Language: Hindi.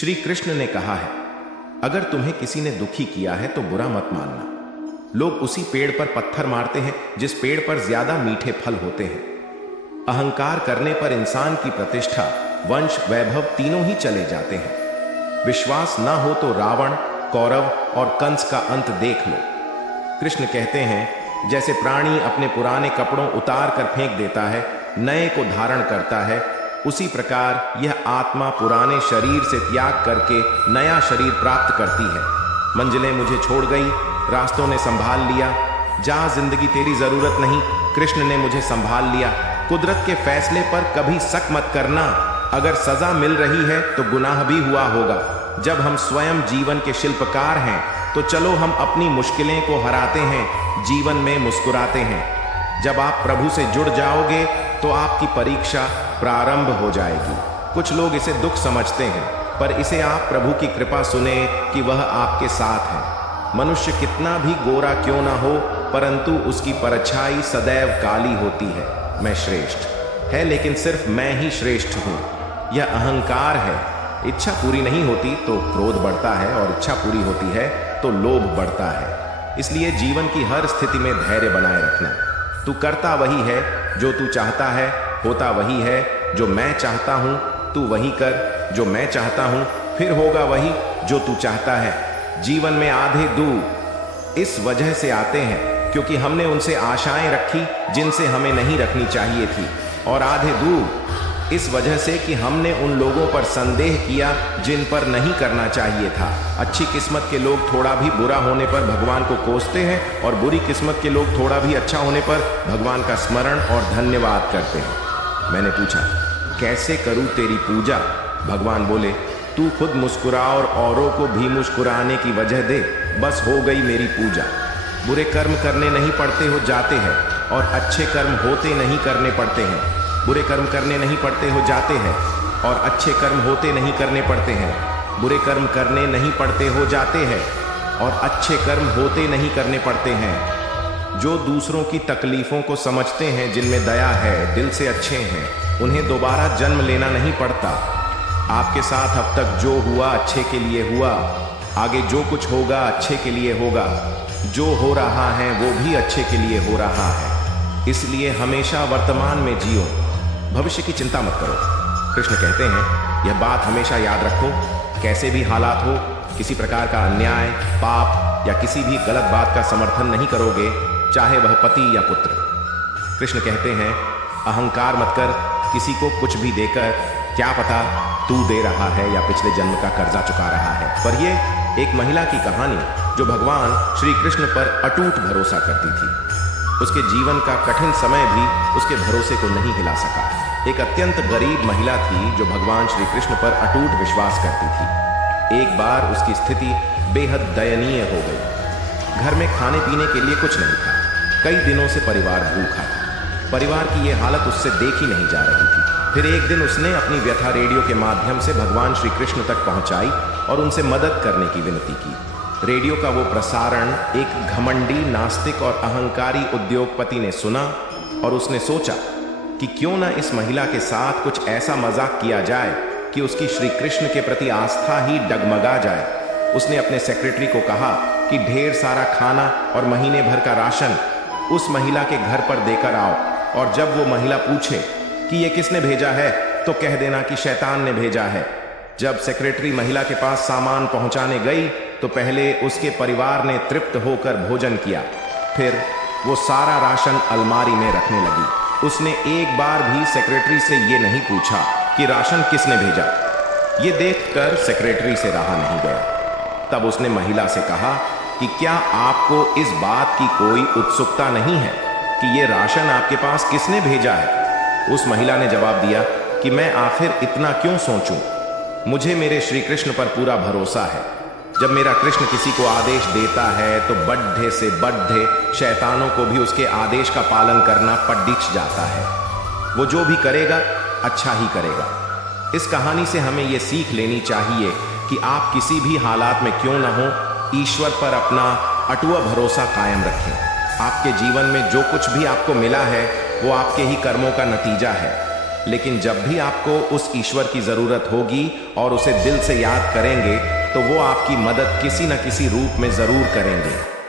श्री कृष्ण ने कहा है, अगर तुम्हें किसी ने दुखी किया है तो बुरा मत मानना। लोग उसी पेड़ पर पत्थर मारते हैं जिस पेड़ पर ज्यादा मीठे फल होते हैं। अहंकार करने पर इंसान की प्रतिष्ठा, वंश, वैभव तीनों ही चले जाते हैं। विश्वास ना हो तो रावण, कौरव और कंस का अंत देख लो। कृष्ण कहते हैं, जैसे प्राणी अपने पुराने कपड़ों उतार कर फेंक देता है, नए को धारण करता है, उसी प्रकार यह आत्मा पुराने शरीर से त्याग करके नया शरीर प्राप्त करती है। मंजिलें मुझे छोड़ गई, रास्तों ने संभाल लिया, जा जिंदगी तेरी जरूरत नहीं, कृष्ण ने मुझे संभाल लिया। कुदरत के फैसले पर कभी शक मत करना। अगर सजा मिल रही है तो गुनाह भी हुआ होगा। जब हम स्वयं जीवन के शिल्पकार हैं तो चलो हम अपनी मुश्किलें को हराते हैं, जीवन में मुस्कुराते हैं। जब आप प्रभु से जुड़ जाओगे तो आपकी परीक्षा प्रारंभ हो जाएगी। कुछ लोग इसे दुख समझते हैं, पर इसे आप प्रभु की कृपा सुने कि वह आपके साथ है। मनुष्य कितना भी गोरा क्यों ना हो, परंतु उसकी परछाई सदैव काली होती है। मैं श्रेष्ठ है, लेकिन सिर्फ मैं ही श्रेष्ठ हूँ, यह अहंकार है। इच्छा पूरी नहीं होती तो क्रोध बढ़ता है, और इच्छा पूरी होती है तो लोभ बढ़ता है। इसलिए जीवन की हर स्थिति में धैर्य बनाए रखना। तू करता वही है जो तू चाहता है, होता वही है जो मैं चाहता हूँ। तू वही कर जो मैं चाहता हूँ, फिर होगा वही जो तू चाहता है। जीवन में आधे दुख इस वजह से आते हैं क्योंकि हमने उनसे आशाएं रखी जिनसे हमें नहीं रखनी चाहिए थी, और आधे दुख इस वजह से कि हमने उन लोगों पर संदेह किया जिन पर नहीं करना चाहिए था। अच्छी किस्मत के लोग थोड़ा भी बुरा होने पर भगवान को कोसते हैं, और बुरी किस्मत के लोग थोड़ा भी अच्छा होने पर भगवान का स्मरण और धन्यवाद करते हैं। मैंने पूछा, कैसे करूं तेरी पूजा? भगवान बोले, तू खुद मुस्कुरा और औरों को भी मुस्कुराने की वजह दे, बस हो गई मेरी पूजा। बुरे कर्म करने नहीं पड़ते हो जाते हैं, और अच्छे कर्म होते नहीं करने पड़ते हैं। बुरे कर्म करने नहीं पड़ते हो जाते हैं, और अच्छे कर्म होते नहीं करने पड़ते हैं। बुरे कर्म करने नहीं पड़ते हो जाते हैं, और अच्छे कर्म होते नहीं करने पड़ते हैं। जो दूसरों की तकलीफों को समझते हैं, जिनमें दया है, दिल से अच्छे हैं, उन्हें दोबारा जन्म लेना नहीं पड़ता। आपके साथ अब तक जो हुआ अच्छे के लिए हुआ, आगे जो कुछ होगा अच्छे के लिए होगा। जो हो रहा है वो भी अच्छे के लिए हो रहा है। इसलिए हमेशा वर्तमान में जियो, भविष्य की चिंता मत करो। कृष्ण कहते हैं, यह बात हमेशा याद रखो, कैसे भी हालात हो, किसी प्रकार का अन्याय, पाप या किसी भी गलत बात का समर्थन नहीं करोगे, चाहे वह पति या पुत्र। कृष्ण कहते हैं, अहंकार मत कर, किसी को कुछ भी देकर, क्या पता तू दे रहा है या पिछले जन्म का कर्जा चुका रहा है। पर यह एक महिला की कहानी जो भगवान श्री कृष्ण पर अटूट भरोसा करती थी। उसके जीवन का कठिन समय भी उसके भरोसे को नहीं हिला सका। एक अत्यंत गरीब महिला थी जो भगवान श्री कृष्ण पर अटूट विश्वास करती थी। एक बार उसकी स्थिति बेहद दयनीय हो गई। घर में खाने पीने के लिए कुछ नहीं था। कई दिनों से परिवार भूखा था। परिवार की यह हालत उससे देखी नहीं जा रही थी। फिर एक दिन उसने अपनी व्यथा रेडियो के माध्यम से भगवान श्री कृष्ण तक पहुंचाई और उनसे मदद करने की विनती की। रेडियो का वो प्रसारण एक घमंडी, नास्तिक और अहंकारी उद्योगपति ने सुना, और उसने सोचा कि क्यों न इस महिला के साथ कुछ ऐसा मजाक किया जाए कि उसकी श्री कृष्ण के प्रति आस्था ही डगमगा जाए। उसने अपने सेक्रेटरी को कहा कि ढेर सारा खाना और महीने भर का राशन उस महिला के घर पर देकर आओ, और जब वो महिला पूछे कि ये किसने भेजा है तो कह देना कि शैतान ने भेजा है। जब सेक्रेटरी महिला के पास सामान पहुंचाने गई तो पहले उसके परिवार ने तृप्त होकर भोजन किया, फिर वो सारा राशन अलमारी में रखने लगी। उसने एक बार भी सेक्रेटरी से ये नहीं पूछा कि राशन किसने भेजा। ये देखकर सेक्रेटरी से रहा नहीं गया। तब उसने महिला से कहा कि क्या आपको इस बात की कोई उत्सुकता नहीं है कि ये राशन आपके पास किसने भेजा है? उस महिला ने जवाब दिया कि मैं आखिर इतना क्यों सोचूं, मुझे मेरे श्री कृष्ण पर पूरा भरोसा है। जब मेरा कृष्ण किसी को आदेश देता है तो बड्ढे से बड्ढे शैतानों को भी उसके आदेश का पालन करना पडिच जाता है। वो जो भी करेगा अच्छा ही करेगा। इस कहानी से हमें ये सीख लेनी चाहिए कि आप किसी भी हालात में क्यों ना हो, ईश्वर पर अपना अटूट भरोसा कायम रखें। आपके जीवन में जो कुछ भी आपको मिला है वो आपके ही कर्मों का नतीजा है। लेकिन जब भी आपको उस ईश्वर की जरूरत होगी और उसे दिल से याद करेंगे तो वो आपकी मदद किसी न किसी रूप में जरूर करेंगे।